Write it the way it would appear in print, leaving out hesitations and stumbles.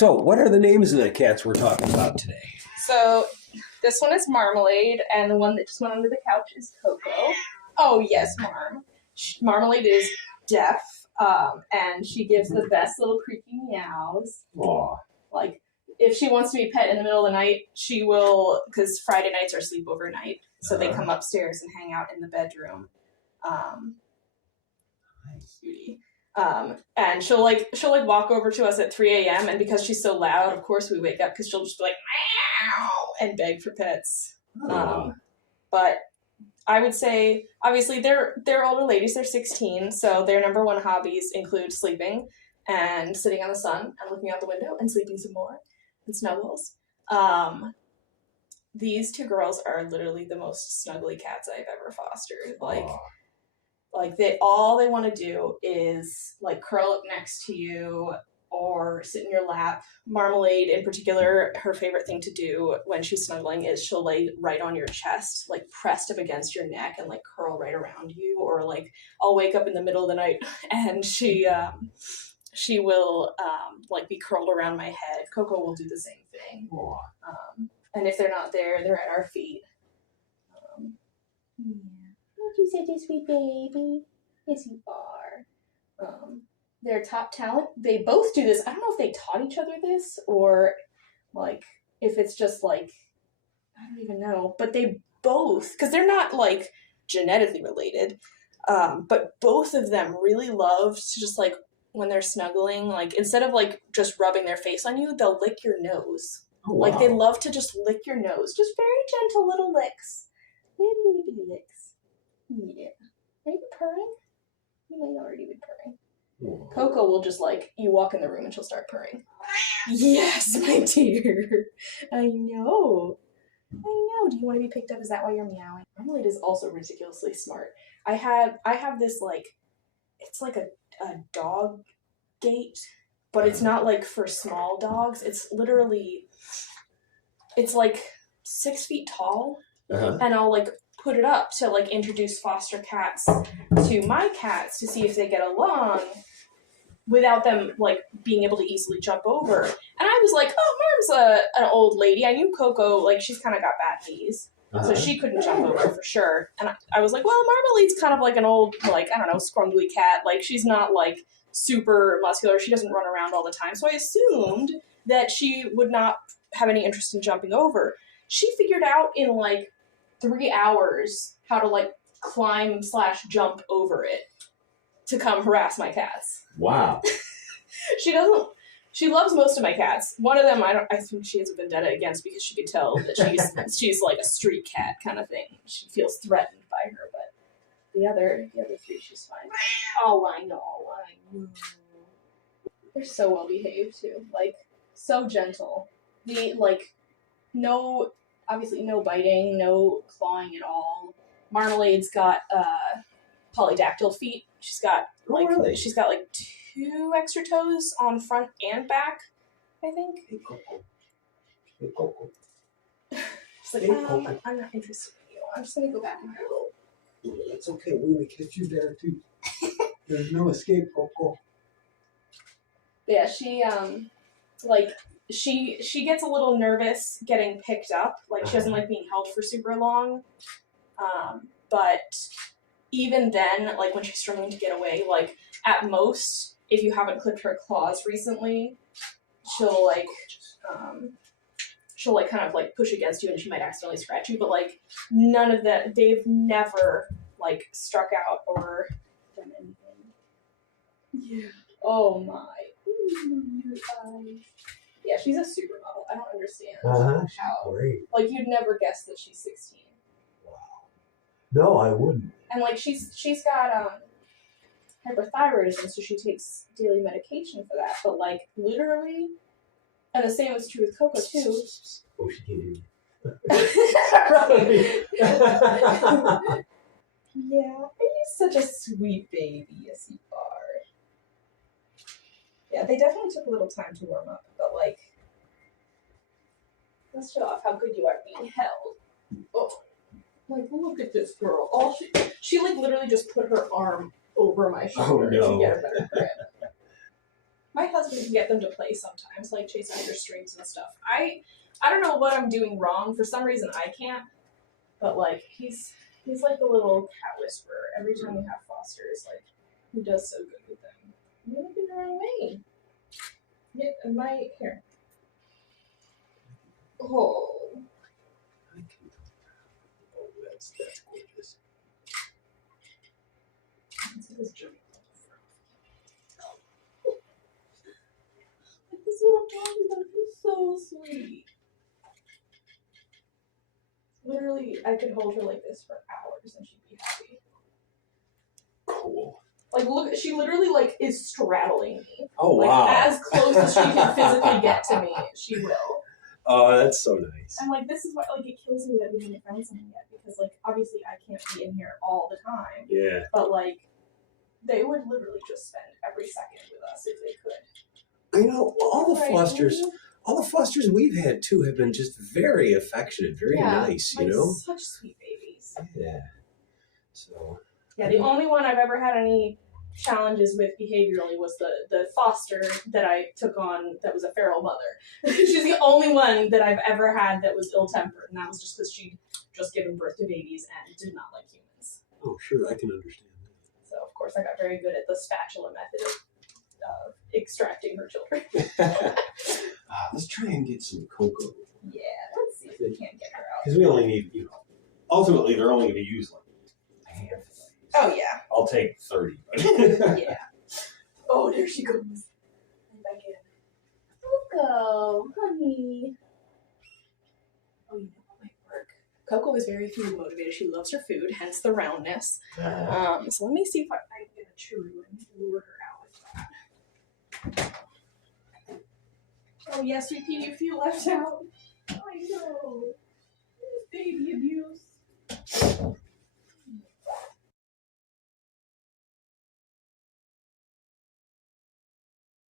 So, what are the names of the cats we're talking about today? So, this one is Marmalade, and the one that just went under the couch is Coco. Oh, yes, Marmalade is deaf, and she gives the best little creepy meows. Aw. Like, if she wants to be pet in the middle of the night, she will, because Friday nights are sleepover night, so they come upstairs and hang out in the bedroom. Cutie. And she'll walk over to us at 3 a.m. and because she's so loud, of course we wake up because she'll just be like meow and beg for pets. But I would say obviously they're older ladies, they're 16, so their number one hobbies include sleeping and sitting on the sun and looking out the window and sleeping some more and snuggles. These two girls are literally the most snuggly cats I've ever fostered. Like all they want to do is like curl up next to you or sit in your lap. Marmalade in particular, her favorite thing to do when she's snuggling is she'll lay right on your chest, like pressed up against your neck and like curl right around you. Or like I'll wake up in the middle of the night and she will like be curled around my head. Coco will do the same thing. And if they're not there, they're at our feet. Aren't you such a sweet baby? Yes, you are. Their top talent, they both do this. I don't know if they taught each other this or like if it's just like, I don't even know. But they both, because they're not like genetically related, but both of them really love to just like when they're snuggling, like instead of like just rubbing their face on you, they'll lick your nose. Oh, wow. Like they love to just lick your nose. Just very gentle little licks. Little bitty licks. Yeah. Are you purring? You might already be purring. Whoa. Coco will just like, you walk in the room and she'll start purring. Yes, my dear. I know. Do you want to be picked up? Is that why you're meowing? Marmalade is also ridiculously smart. I have this like, it's like a dog gate, but it's not like for small dogs. It's literally, it's like 6 feet tall. And I'll like put it up to like introduce foster cats to my cats to see if they get along without them like being able to easily jump over. And I was like, oh, Marm's an old lady. I knew Coco, like she's kind of got bad knees, so she couldn't jump over for sure. And I was like, well, Marmalade's kind of like an old, like, I don't know, scrumbly cat. Like she's not like super muscular. She doesn't run around all the time. So I assumed that she would not have any interest in jumping over. She figured out in like 3 hours how to like climb/jump over it to come harass my cats. Wow. She loves most of my cats. One of them I think she has a vendetta against because she could tell that she's like a street cat kind of thing. She feels threatened by her, but the other 3 she's fine. Oh, I know. They're so well behaved too. Like so gentle. Obviously no biting, no clawing at all. Marmalade's got polydactyl feet. She's got like 2 extra toes on front and back, I think. Hey, Coco. Hey, Coco. She's like, I'm not interested in you. I'm just gonna go back and go. That's okay. We're gonna catch you there too. There's no escape, Coco. Yeah, she gets a little nervous getting picked up. Like, she doesn't like being held for super long. But even then, like, when she's struggling to get away, like, at most, if you haven't clipped her claws recently, she'll kind of, like, push against you and she might accidentally scratch you. But, like, none of that, they've never, like, struck out or done anything. Yeah. Oh, my. Ooh, your eyes. Yeah, she's a supermodel. I don't understand how. Great. Like, you'd never guess that she's 16. Wow. No, I wouldn't. And like, she's got hyperthyroidism, so she takes daily medication for that. But like, literally, and the same is true with Coco too. Oh, she can't hear you. Right. Yeah, you're such a sweet baby. Yes, you are. Yeah, they definitely took a little time to warm up, but like, let's show off how good you are being held. Oh, like, look at this girl. All she like literally just put her arm over my shoulder to get a better grip. My husband can get them to play sometimes, like chase after strings and stuff. I don't know what I'm doing wrong. For some reason, I can't. But like he's like a little cat whisperer. Every time we have fosters, like he does so good with them. You're looking the wrong way. Yeah, my here. Oh, That's gorgeous. this little dog is so sweet. Literally, I could hold her like this for hours and she'd be happy. Cool. Like, look, she literally like is straddling me. Oh like, wow! As close as she can physically get to me, she will. Oh, that's so nice. And like, this is why like it kills me that we haven't found something yet because like obviously I can't be in here all the time. Yeah. But like, they would literally just spend every second with us if they could. I know all the fosters we've had too have been just very affectionate, very nice. You know, such sweet babies. Yeah. So. Yeah, the only one I've ever had any challenges with behaviorally was the foster that I took on that was a feral mother. She's the only one that I've ever had that was ill-tempered, and that was just because she'd just given birth to babies and did not like humans. Oh, sure, I can understand that. So, of course, I got very good at the spatula method of extracting her children. Let's try and get some cocoa. Yeah, let's see if we can't get her out. Because we only need, ultimately they're only going to use like a handful. Oh, yeah. I'll take 30. Yeah. Oh, there she goes. Back in. Coco, honey. Oh, you know what might work? Coco is very food motivated. She loves her food, hence the roundness. So let me see if I can get a chew and lure her out with that. Oh, yes, sweet pea, you feel left out. I know. Baby abuse.